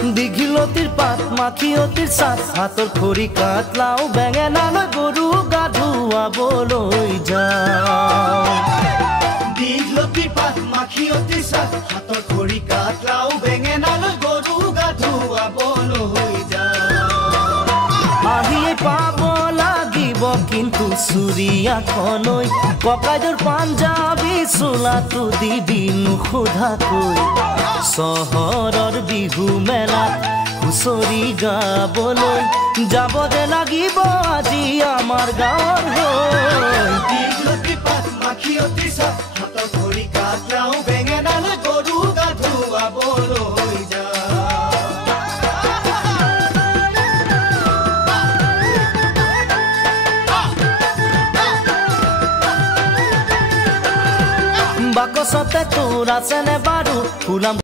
দীঘিলতিৰ পাত মাখিয়তিৰ চাট হাতৰ খৰি কাট লাও বেঙেনালৈ গৰু গা ধুৱাবলৈ যাওঁ দীঘলতিৰ পাত মাখিয়তিৰ চাট হাতৰ খৰি কাট লাও বেঙেনালৈ গৰু গা ধুৱাবলৈ যাওঁ আহিয়ে পাব লাগিব কিন্তু চুৰিয়াখনৈ ককাইদেউৰ পাঞ্জাবী চোলাটো দিবি নোসোধাকৈ চহৰৰ বিহু মেলাত হুঁচৰি গাবলৈ যাব যে লাগিব আজি আমাৰ গাঁৱৰ হৈ দীঘলতিৰ পাত মাখিয়তিৰ চাট হাতৰ খৰি কাট লাও বেঙেনালৈ গৰু গা ধুৱাবলৈ যাওঁ বাকচতে তোৰ আছেনে বাৰু ফুলাম